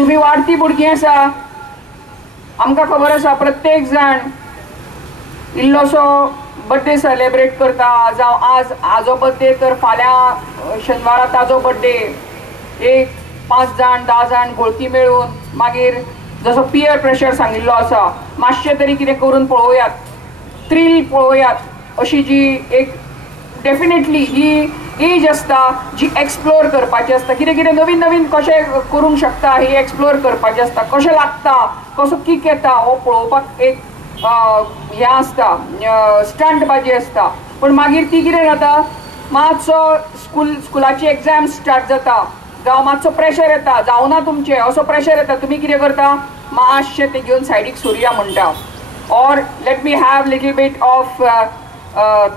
तुम्ही वाढती भुरगीं आसा, आमकां खबर आसा प्रत्येक जाण इल्लोसो बर्थडे सेलिब्रेट करता, जावं आज आजो बर्थडे तर फाल्यां शेनवारा ताजो बर्थडे, एक 5 जाण 10 जाण घोळकी मेळून मागीर जसो पियर प्रेशर सांगिल्लो आसा, मातशें तरी कितें करून पळोवयात, थ्रिल पळोवयात अशी जी एक डेफिनेटली ही एज आसता जी एक्सप्लोर करपाची आसता, कितें कितें नवीन नवीन कशें करूंक शकता ही एक्सप्लोर करपाची आसता, कशें लागता, कसो किक येता हो पळोवपाक एक हें आसता, स्टंट बाजी आसता. पण मागीर ती कितें जाता, मातसो स्कुलाची एग्जाम स्टार्ट जाता, जावं मातसो प्रेशर येता, जावना तुमचें असो प्रेशर येता, तुमी कितें करता, मातशें तें घेवन सायडीक सोरया म्हणटा, or let me have little bit of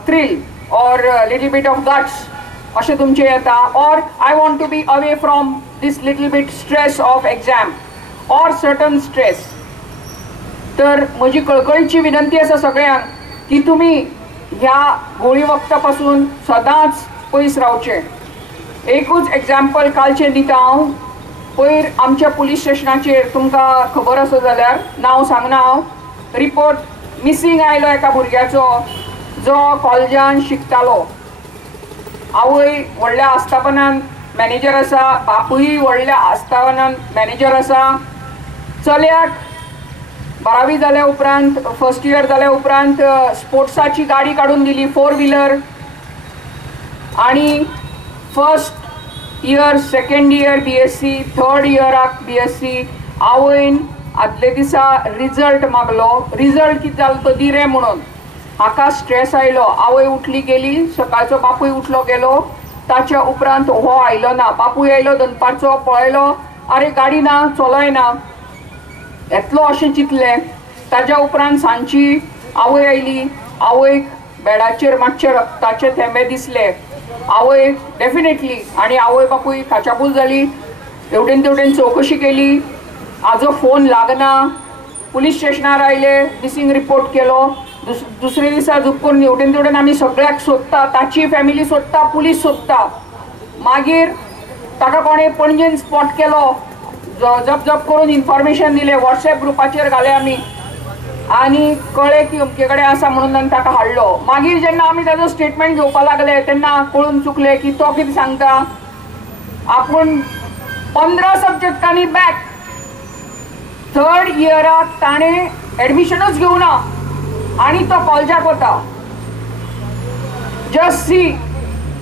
thrill or little bit of guts अशें तुमचें येता, or I want to be away from this little bit stress of exam or certain stress. तर म्हजी कळकळीची विनंती आसा सगळ्यांक की तुमी ह्या गोळी वखदा पासून सदांच पयस रावचें. एकूच एग्जाम्पल कालचें दिता हांव. पयर आमच्या पुलीस स्टेशनाचेर तुमकां खबर आसा जाल्यार नांव सांगना हांव, रिपोर्ट मिसींग आयलो एका भुरग्याचो जो कॉलेजान शिकतालो. आवय व्हडल्या आस्थापनान मॅनेजर आसा, बापूय व्हडल्या आस्थापनान मॅनेजर आसा. चल्याक 12वी जाल्या उपरांत फर्स्ट इयर जाल्या उपरांत स्पोर्ट्साची गाडी काडून दिली, 4 व्हिलर, आणि first year second year BSc, third इयराक BSc. आवयन आदले दिसा रिजल्ट मागलो, रिजल्ट कितें जालो तो दिरे म्हणून. हाका स्ट्रेस आयलो, आवय उठली गेली, सकाळचो बापूय उठलो गेलो, ताच्या उपरांत हो आयलो ना. बापूय आयलो दनपारचो, पळयलो अरे गाडी ना, चलय ना, येतलो अशें चिंतलें. ताच्या उपरांत सांजची आवय आयली, आवयक बेडाचेर मातशे रक्ताचे थेंबे दिसले. आवय डेफिनेटली आनी आवय बापूय खाचापूल जाली. हेवटेन तेवटेन चवकशी केली, हाजो फोन लागना. पुलीस स्टेशनार आयले, मिसींग रिपोर्ट केलो. दुसरे दिसा झुकून हेवटेन तेवटेन आमी सगळ्याक सोदता, ताची फॅमिली सोदता, पुलीस सोदता. मागीर ताका कोणें पणजेन स्पॉट केलो, जप जप करून इन्फॉर्मेशन दिलें, व्हॉट्सएप ग्रुपाचेर घाले आमी, आनी कळ्ळें की अमके कडेन आसा म्हणून आनी ताका हाडलो. मागीर जेन्ना आमी ताजो स्टेटमेंट घेवपा लागले तेन्ना कळून चुकलें की तो कितें सांगता, आपूण 15 सब्जेक्टांनी बॅक, थर्ड इयराक ताणें एडमिशनूच घेवना आणि तो कॉलेजाक वता. जस्ट सी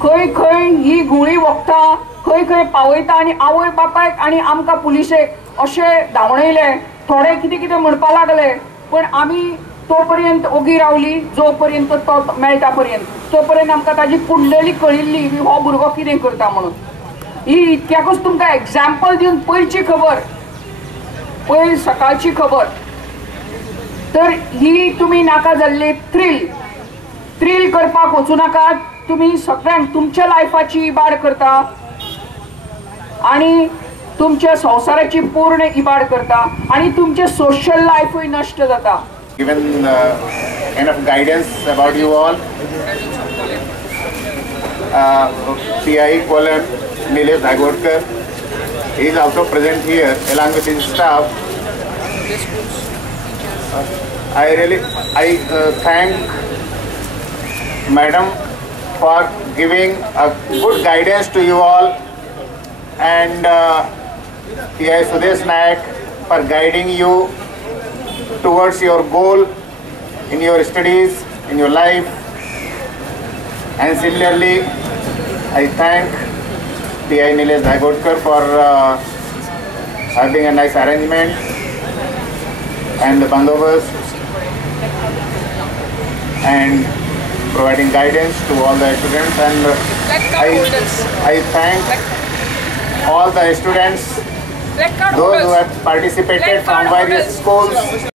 खंय खंय ही गुळी वखदां खंय खंय पावयता. आनी आवय बापायक आनी आमकां पुलिशेक अशें धांवणयले, थोडे कितें कितें म्हणपा लागले, पण आमी तो पर्यंत ओगी रावली जो पर्यंत तो मेळटा पर्यंत. तो पर्यंत आमकां ताजी कुंडली कळिल्ली की हो भुरगो कितें करता म्हणून. ही इतक्याकूच तुमकां एग्जाम्पल दिवन पयरची खबर, पयर सकाळची खबर. तर ही तुमी नाका जाल्ली थ्रिल करपाक वचूं नाकात. तुमी सगळ्यांक तुमच्या लायफाची इबाड करता आणि तुमच्या संवसाराची पूर्ण इबाड करता आणि तुमचे सोशल लायफूय नश्ट जाता. Given enough guidance about you all. PI Colon Nilesh Dhagodkar is also present here along with his staff. I thank Madam for giving a good guidance to you all, and PI Sudesh Nayak for guiding you towards your goal in your studies, in your life. And similarly, I thank PI Nilesh Dhagodkar for having a nice arrangement and the bandobast and providing guidance to all the students. And I thank all the students, those who have participated from various schools